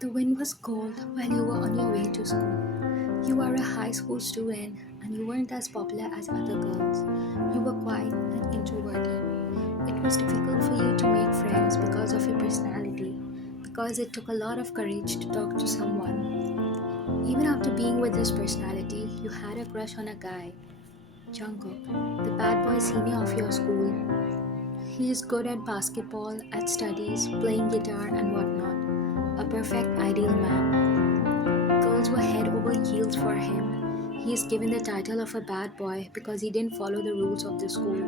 The wind was cold while you were on your way to school. You are a high school student and you weren't as popular as other girls. You were quiet and introverted. It was difficult for you to make friends because of your personality, because it took a lot of courage to talk to someone. Even after being with this personality, you had a crush on a guy, Jungkook, the bad boy senior of your school. He is good at basketball, at studies, playing guitar, and whatnot. A perfect ideal man. Girls were head over heels for him. He is given the title of a bad boy because he didn't follow the rules of the school,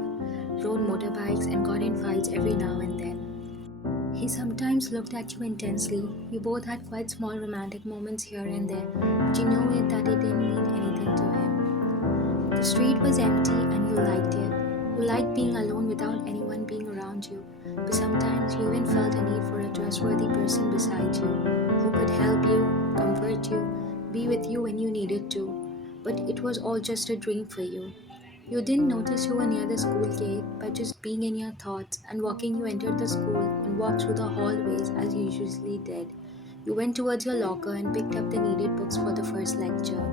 rode motorbikes, and got in fights every now and then. He sometimes looked at you intensely. You both had quite small romantic moments here and there, but you know it that it didn't mean anything to him. The street was empty and you liked it. You liked being alone without anyone being around you, but sometimes you even felt a need for a trustworthy person beside you who could help you, comfort you, be with you when you needed to. But it was all just a dream for you. You didn't notice you were near the school gate by just being in your thoughts and walking. You entered the school and walked through the hallways as you usually did. You went towards your locker and picked up the needed books for the first lecture.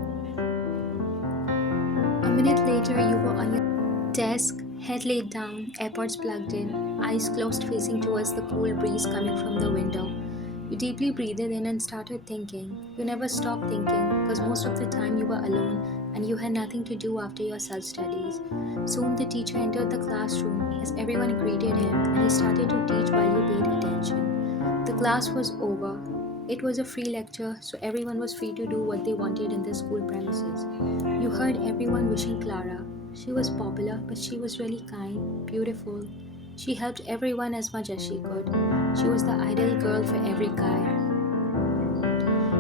A minute later, you were on your desk, head laid down, AirPods plugged in, eyes closed facing towards the cool breeze coming from the window. You deeply breathed in and started thinking. You never stopped thinking because most of the time you were alone and you had nothing to do after your self studies. Soon the teacher entered the classroom as everyone greeted him and he started to teach while you paid attention. The class was over. It was a free lecture, so everyone was free to do what they wanted in the school premises. You heard everyone wishing Clara. She was popular, but she was really kind, beautiful. She helped everyone as much as she could. She was the ideal girl for every guy.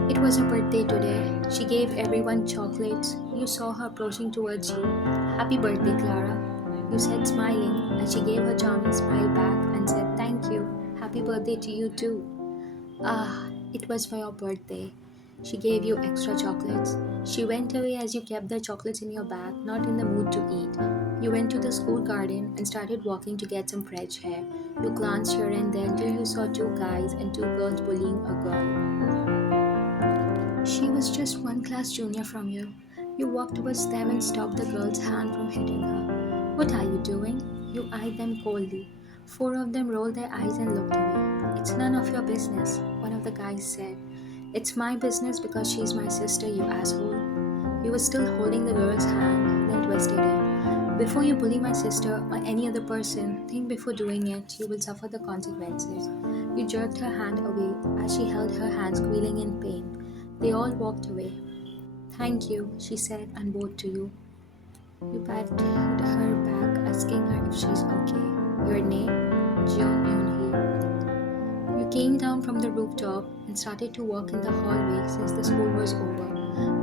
It was her birthday today. She gave everyone chocolates. You saw her approaching towards you. Happy birthday, Clara. You said, smiling, and she gave her charming smile back and said, Thank you. Happy birthday to you, too. Ah, it was for your birthday. She gave you extra chocolates. She went away as you kept the chocolates in your bag, not in the mood to eat. You went to the school garden and started walking to get some fresh air. You glanced here and there until you saw two guys and two girls bullying a girl. She was just one class junior from you. You walked towards them and stopped the girl's hand from hitting her. What are you doing? You eyed them coldly. Four of them rolled their eyes and looked away. It's none of your business, one of the guys said. It's my business because she's my sister, you asshole. He was still holding the girl's hand, then twisted it. Before you bully my sister or any other person, think before doing it. You will suffer the consequences. You jerked her hand away as she held her hand, squealing in pain. They all walked away. Thank you, she said, and bowed to you. You patted her back, asking her if she's okay. Your name? Jung Eun-hee. You came down from the rooftop and started to walk in the hallway since the school was over.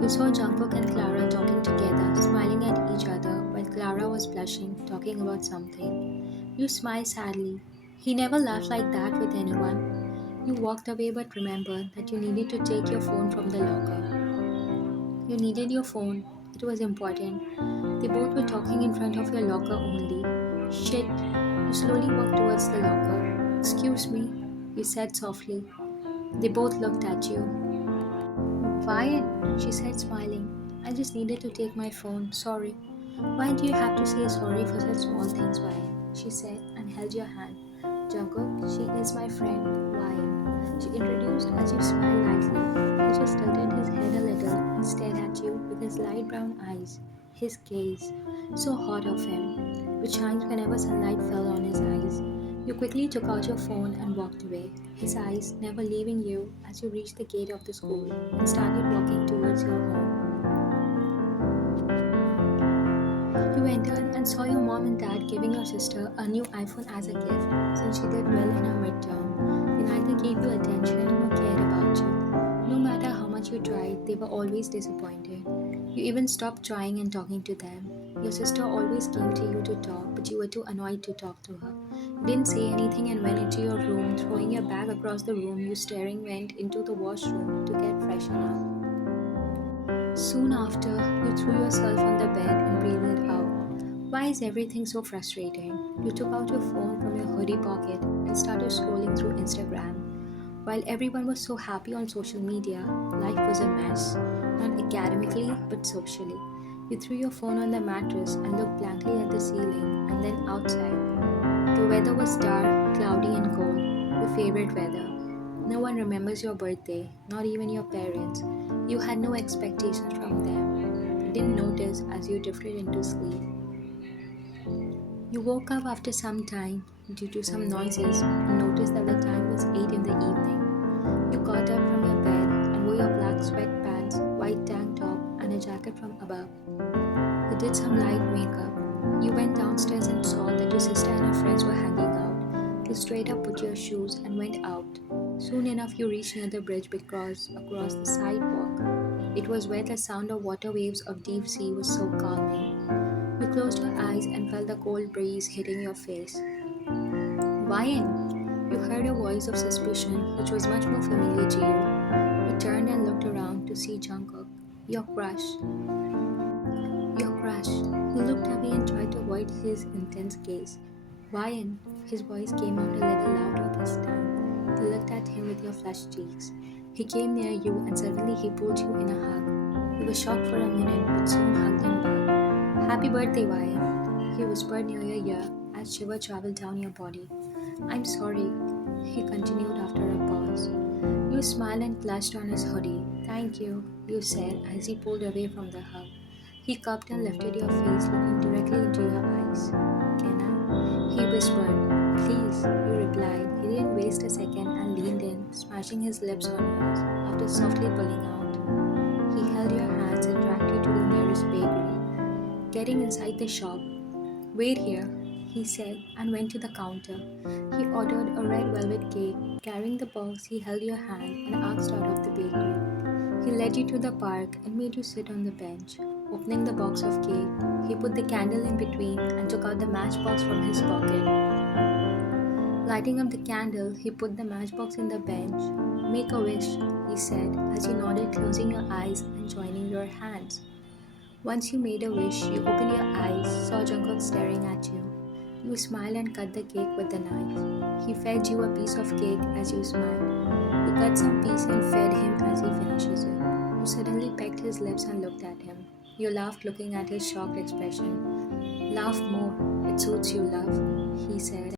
You saw Jungkook and Clara talking together, smiling at each other while Clara was blushing, talking about something. You smiled sadly. He never laughed like that with anyone. You walked away but remembered that you needed to take your phone from the locker. You needed your phone. It was important. They both were talking in front of your locker only. Shit. You slowly walked towards the locker. Excuse me, you said softly. They both looked at you. Why? She said, smiling. I just needed to take my phone. Sorry. Why do you have to say sorry for such small things, Wyatt? She said and held your hand. Jungkook, she is my friend, Wyatt. She introduced as you smiled lightly. He just tilted his head a little and stared at you with his light brown eyes. His gaze, so hot of him, which shines whenever sunlight fell on his eyes. You quickly took out your phone and walked away, his eyes never leaving you as you reached the gate of the school and started walking towards your home. You entered and saw your mom and dad giving your sister a new iPhone as a gift since she did well in her midterm. They neither gave you attention nor cared about you. No matter how much you tried, they were always disappointed. You even stopped trying and talking to them. Your sister always came to you to talk, but you were too annoyed to talk to her. You didn't say anything and went into your room, throwing your bag across the room. You staring went into the washroom to get freshen up. Soon after, you threw yourself on the bed and breathed out. Why is everything so frustrating? You took out your phone from your hoodie pocket and started scrolling through Instagram. While everyone was so happy on social media, life was a mess. Not academically, but socially. You threw your phone on the mattress and looked blankly at the ceiling and then outside. The weather was dark, cloudy, and cold, your favorite weather. No one remembers your birthday, not even your parents. You had no expectations from them. You didn't notice as you drifted into sleep. You woke up after some time due to some noises and noticed that the time was 8 in the evening. You got up from your bed and wore your black sweatpants, white tank top, and a jacket from above. You did some light makeup. You went downstairs and saw that your sister and her friends were hanging out. You straight up put your shoes and went out. Soon enough, you reached near the bridge because across the sidewalk. It was where the sound of water waves of deep sea was so calming. You closed your eyes and felt the cold breeze hitting your face. Why? You heard a voice of suspicion which was much more familiar to you. You turned and looked around to see Jungkook, your crush. Your crush. You looked away and tried to avoid his intense gaze. Why? His voice came out a little louder this time. You looked at him with your flushed cheeks. He came near you and suddenly he pulled you in a hug. You were shocked for a minute but soon hugged him back. Happy birthday, Wyan, he whispered near your ear as shiver traveled down your body. I'm sorry, he continued after a pause. You smiled and clutched on his hoodie. Thank you said as he pulled away from the hug. He cupped and lifted your face, looking directly into your eyes. Can I? He whispered. Please, you replied. He didn't waste a second and leaned in, smashing his lips on yours after softly pulling out. He held your hands and dragged you to the nearest bakery. Getting inside the shop, wait here, he said and went to the counter. He ordered a red velvet cake. Carrying the box, he held your hand and asked out of the bakery. He led you to the park and made you sit on the bench. Opening the box of cake, he put the candle in between and took out the matchbox from his pocket. Lighting up the candle, he put the matchbox in the bench. Make a wish, he said as you nodded, closing your eyes and joining your hands. Once you made a wish, you opened your eyes, saw Jungkook staring at you. You smiled and cut the cake with the knife. He fed you a piece of cake as you smiled. You cut some piece and fed him as he finishes it. You suddenly pecked his lips and looked at him. You laughed looking at his shocked expression. Laugh more, it suits you, love, he said.